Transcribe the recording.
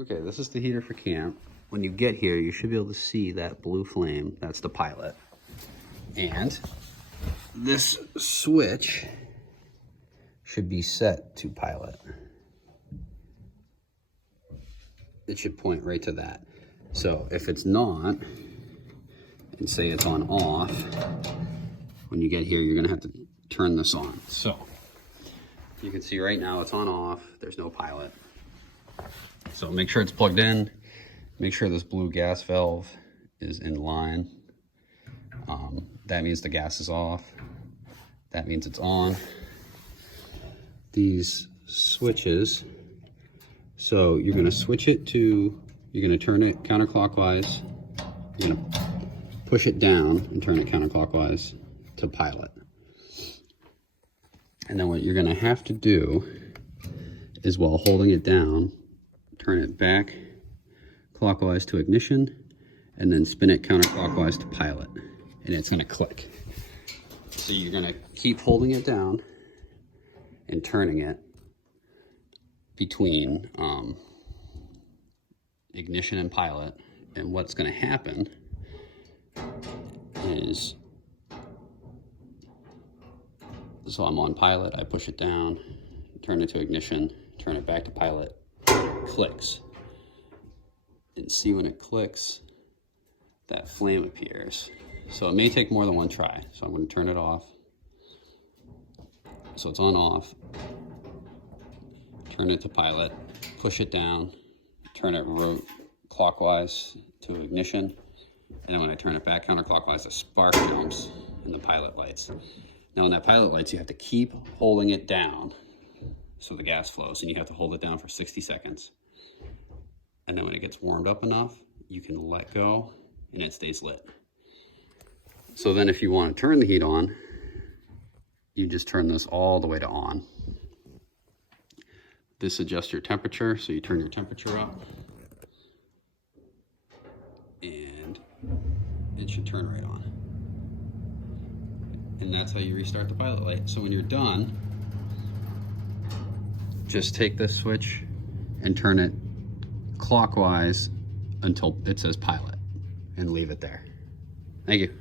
Okay, this is the heater for camp. When you get here, you should be able to see that blue flame. That's the pilot. And this switch should be set to pilot. It should point right to that. So if it's not, and say it's on off, when you get here, you're gonna have to turn this on. So you can see right now it's on off, there's no pilot. So make sure it's plugged in, make sure this blue gas valve is in line. That means the gas is off. That means it's on. These switches, so you're gonna switch it to, you're gonna turn it counterclockwise, you're gonna push it down and turn it counterclockwise to pilot. And then what you're gonna have to do is, while holding it down, turn it back clockwise to ignition and then spin it counterclockwise to pilot, and it's gonna click. So you're gonna keep holding it down and turning it between ignition and pilot. And what's gonna happen is, so I'm on pilot, I push it down, turn it to ignition, turn it back to pilot, it clicks. And see, when it clicks, that flame appears. So it may take more than one try. So I'm going to turn it off. So it's on off. Turn it to pilot, push it down, turn it clockwise to ignition. And then when I turn it back counterclockwise, a spark jumps and the pilot lights. Now in that pilot lights, you have to keep holding it down so the gas flows, and you have to hold it down for 60 seconds. And then when it gets warmed up enough, you can let go and it stays lit. So then if you want to turn the heat on, you just turn this all the way to on. This adjusts your temperature, so you turn your temperature up and it should turn right on. And that's how you restart the pilot light. So when you're done, just take this switch and turn it clockwise until it says pilot and leave it there. Thank you.